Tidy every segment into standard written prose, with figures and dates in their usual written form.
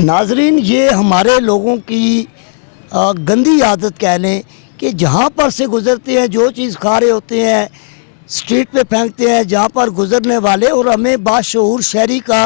नाजरीन, ये हमारे लोगों की गंदी आदत कह लें कि जहाँ पर से गुज़रते हैं जो चीज़ खा रहे होते हैं स्ट्रीट पे फेंकते हैं, जहाँ पर गुज़रने वाले, और हमें बाशऊर शहरी का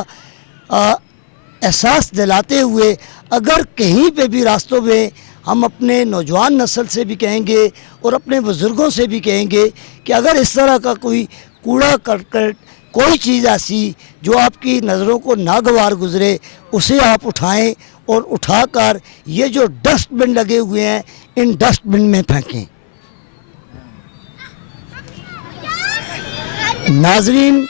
एहसास दिलाते हुए अगर कहीं पे भी रास्तों में हम अपने नौजवान नस्ल से भी कहेंगे और अपने बुज़ुर्गों से भी कहेंगे कि अगर इस तरह का कोई कूड़ा करकट, कोई चीज़ ऐसी जो आपकी नज़रों को नागवार गुज़रे, उसे आप उठाएं और उठाकर ये जो डस्टबिन लगे हुए हैं इन डस्टबिन में फेंकें। नाजरीन,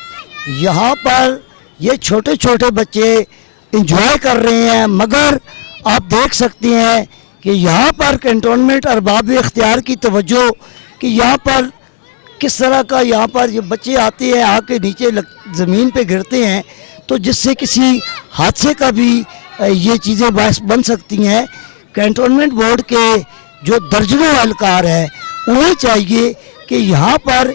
यहाँ पर ये छोटे छोटे बच्चे इंजॉय कर रहे हैं, मगर आप देख सकते हैं कि यहाँ पर कैंटोनमेंट अरबाब इख्तियार की तवज्जो कि यहाँ पर किस तरह का, यहाँ पर ये बच्चे आते हैं आके नीचे ज़मीन पे गिरते हैं, तो जिससे किसी हादसे का भी ये चीज़ें बायस बन सकती हैं। कैंटोनमेंट बोर्ड के जो दर्जनों एहलकार हैं उन्हें चाहिए कि यहाँ पर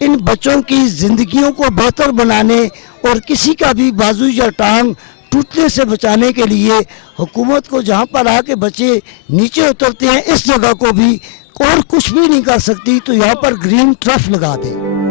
इन बच्चों की ज़िंदगियों को बेहतर बनाने और किसी का भी बाजू या टांग टूटने से बचाने के लिए हुकूमत को, जहाँ पर आके बच्चे नीचे उतरते हैं, इस जगह को भी और कुछ भी नहीं कर सकती तो यहाँ पर ग्रीन ट्रफ लगा दें।